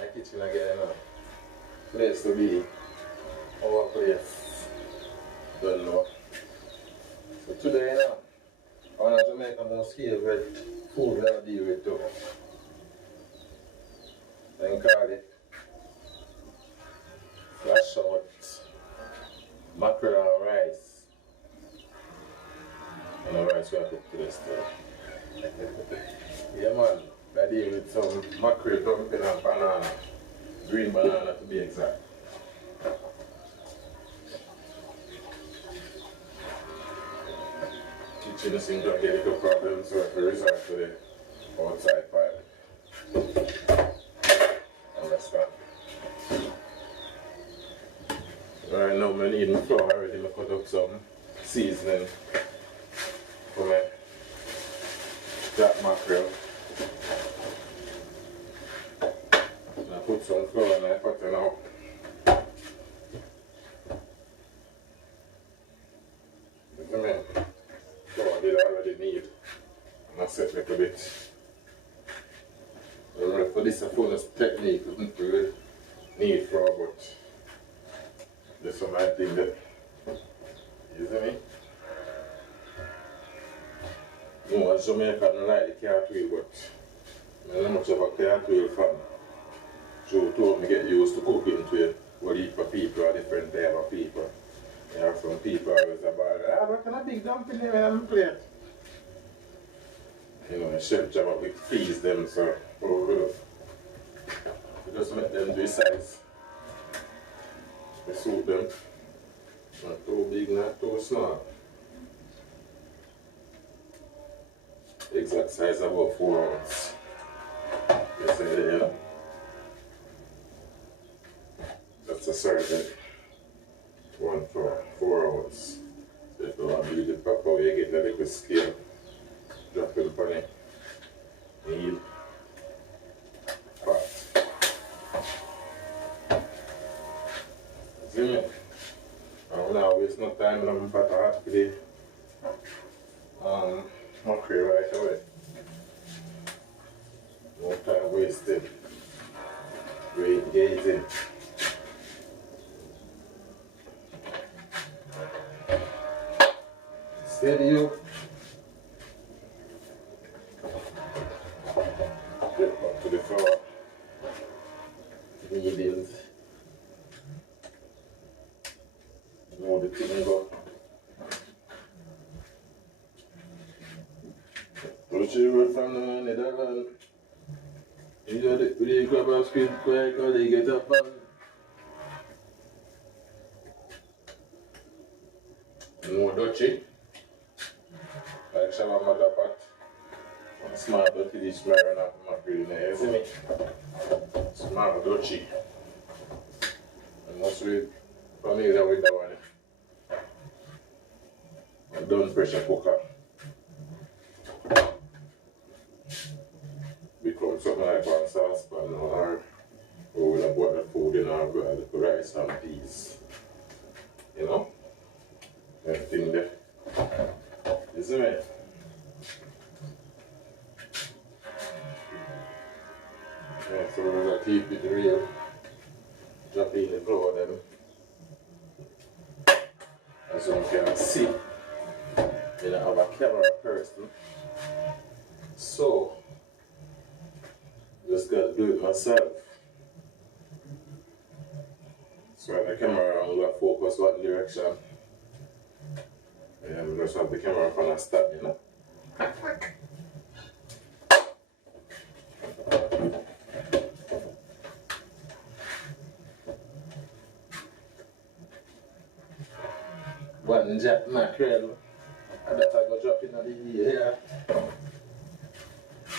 the kitchen again, you know. Place to be. Our place. Don't know. So today, you know, I want to make a most favorite food that I deal with too. Then call it flash out mackerel and rice. And the rice we have cooked today still. Yeah man, I deal with some mackerel dumpling and banana. Green banana to be exact. Kitchen seems to get a little problem, so I have to resort to the outside pipe. Understand? Right now I need my flour already. I cut up some seasoning for my jack mackerel. And I put some flour in my pot now. Flour did already need. And I set a little bit. For this I found this technique, I don't really need flour, but there's some I think that, you see me? No, as Jamaican, I like the cartwheel, but I'm not much of a cartwheel fan. Joe told me get used to cooking to what eat for people, a different type of people. You have some people always about, what kind of big dumpling here on the plate? You know, the chef job we freeze them, so we just make them do size. We suit them. Not too big, not too small. Exact size about 4 ounces. You see there, you know? That's a serving. 1 for 4 ounces. So if you want to do the proper way, you get a little scale. Drop it upon it. Meal. Fat. See me? I will not waste no time. I'm about to have the mackerel right away. No time wasted. Great gazing. Steady you. Get back to the floor. Kneadings. Know the thing go. What you wrote from the Netherlands? You got it, you grab a screen quick or you get up and more dutchy. Like Shabba Mother Pot. Small dirty dish smearing up my grill there, you see me? Small dutchy. And mostly familiar with that one. And done pressure cooker. Become something like one saucepan or we would have bought the food in our rice and peas. You know? Everything there. You see me? Yeah, so we're going to keep it real. Drop in the flour then. As you can see, you don't have a camera person. So, just got to do it myself. So the camera I'm going to focus one direction. And we just have the camera up on a stop, you know. One jack mackerel. And that I go drop in the air.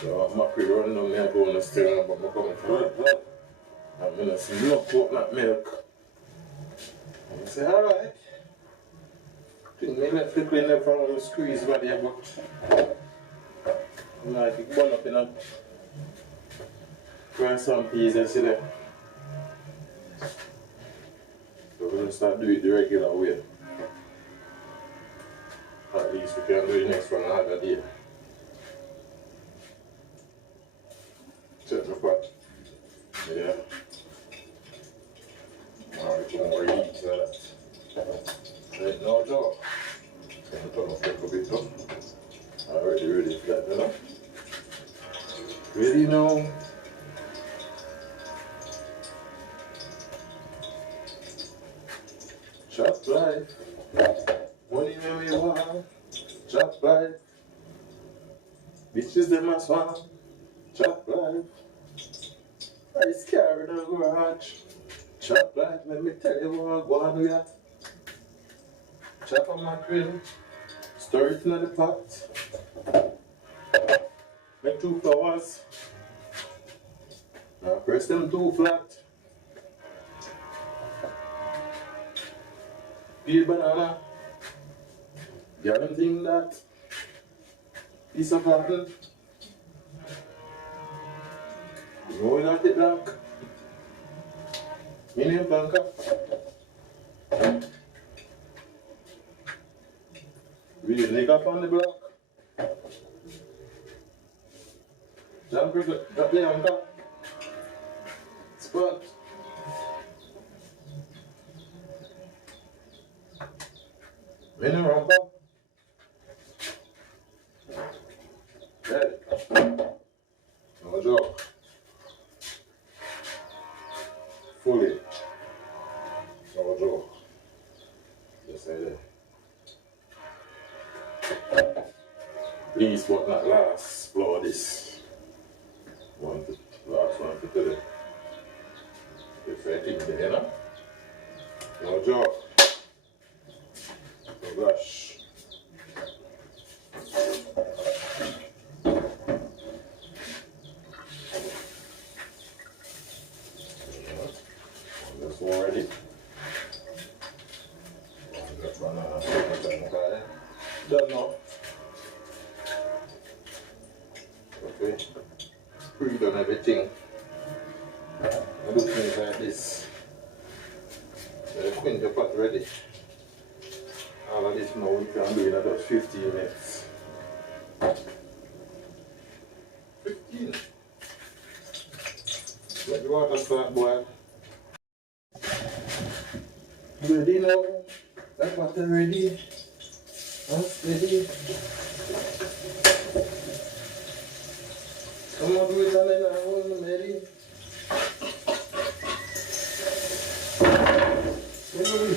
So mackerel run down there going to steer but I'm coming to it. I'm going to see no coconut milk. And I say, alright. I think maybe let's clean up from the squeeze by there, but like it burn up in a fry some peas and see that. So we're going to start doing it the regular way. At least we can do the next one another day. Check the pot. Yeah. Alright, more heat to that. Right now, Joe. I'm turn off a bit up. Already ready for that, you know? Ready now? Chop life. Money when we want. Chop life. Bitches them as one. Chop life. Ice car in the garage. Chop life, let me tell you what I go on with. Chop on my grill. Stir it in the pot. Make 2 flowers. Now press them 2 flat. Peel banana. Guarantee that. Piece of apple. Going at it black. Medium blanca. We lick up on the block. Jump drop the anchor. Spot. Mini rumper. Ready. No joke. Fully. No joke. Just say that. Please, but not last, blow this. Last one to today. If I think the henna. No joke. No gosh. This one ready. That's one done now. Okay. Pre-done everything. I do things like this. The queen the pot ready. All of this now we can do in about 15 minutes. 15. Let the water start boil. Ready now? That water ready? Ready? Come on, do it and then I want ready.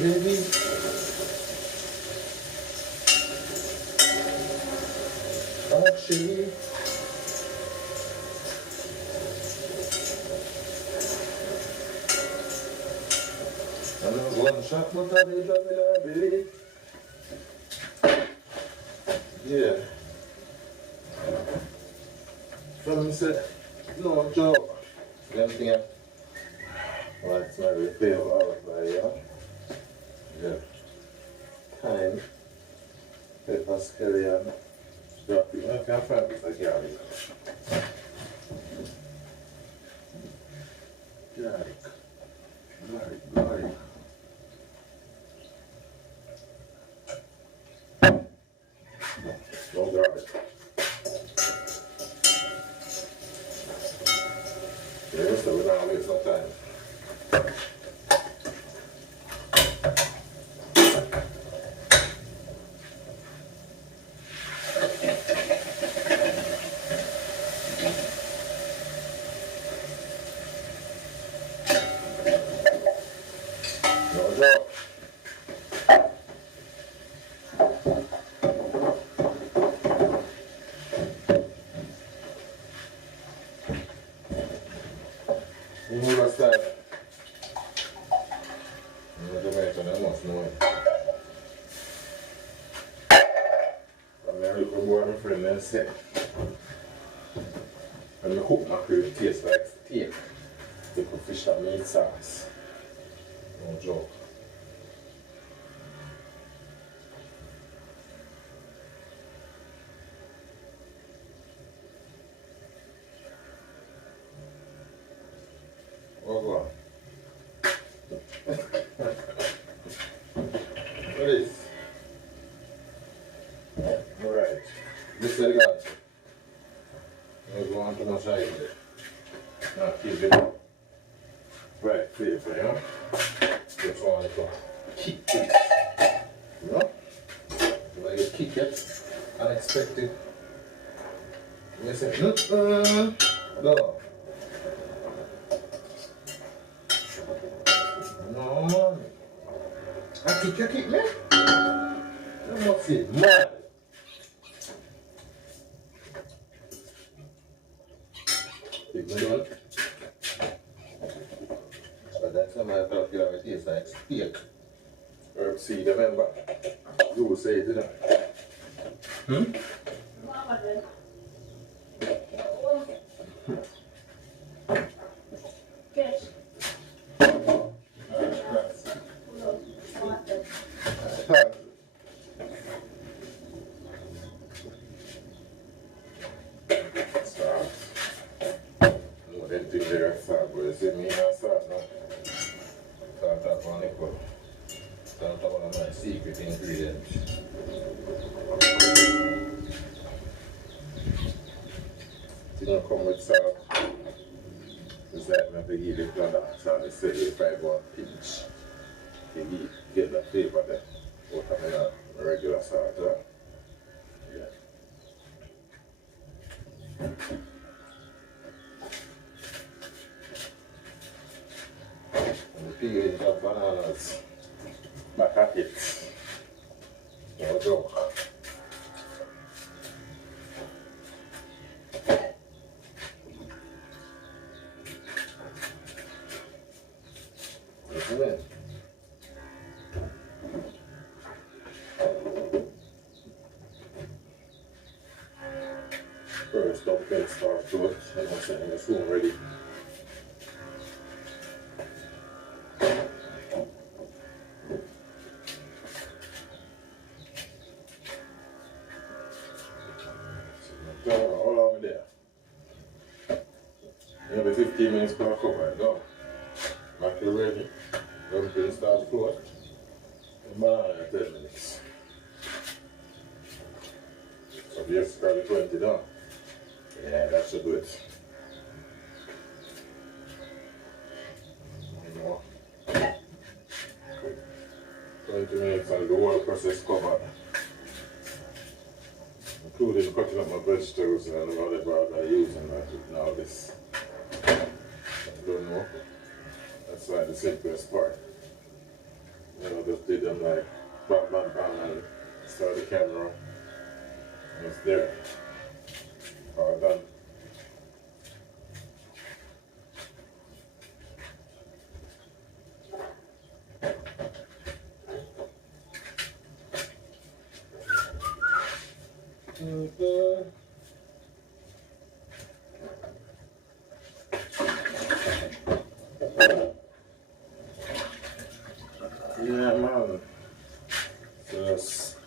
Ready? Actually, one shot, but I did not believe. Yeah. From said, no job. Anything else? Well, it's not really fair out by yeah. Time. Pepper scallion. Drop it. I can't find this again. Garlic. No garlic. Yeah, so we don't waste no time. No job. You know what's that? I'm going to make it, I must know it. I'm going to look for my friend and say, when I cook my cream, it tastes like steak. They put fish and meat sauce. No joke. Oh, go on. What is this? Alright. This is the gun. I'm going to my side. Now keep it. right flavor, you know? Just want to kick it. You know? When you kick it, unexpected. You say, no. No, man. I kick, man. You must say, man. Big one. So that's how I felt it tastes like steak. Herb seed, remember? You will say it, didn't you? One of my secret ingredients. It don't come with salt. It's like when they eat it on so they say if I want pinch, you get the flavor there. Out of the regular salt. Yeah. And the peelings of bananas. Back at it. No joke. Isn't it? First, don't get started to it. I'm not saying it's soon ready. How long is there? Maybe 15 minutes per cup, right? Go. Mackerel ready. Dumpling start float. And banana 10 minutes. So we have probably 20 done. Yeah, that should do it. More. 20 minutes and the whole process covered. Including cutting up my vegetables and whatever I'm using now this. I don't know. That's why the simplest part. You know, just did them like bam bam bam and start the camera. And it's there. All done. Yeah, man. Just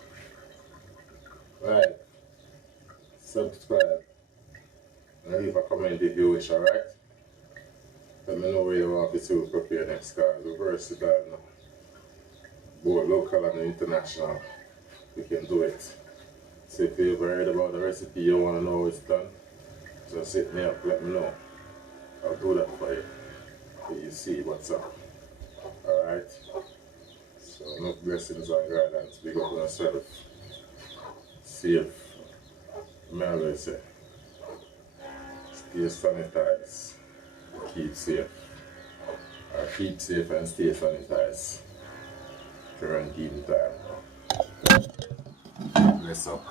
right. Subscribe. And leave a comment if you wish, alright? Let me know where you want me to prepare next card. We're versatile now. Both local and international. We can do it. So if you ever heard about the recipe you want to know how it's done, just hit me up, let me know. I'll do that for you. So you see what's up. Alright? So enough blessings and guidance. Big up on yourself. Safe. Remember say. Stay sanitized. Keep safe. Or keep safe and stay sanitized. Quarantine time. Bless up.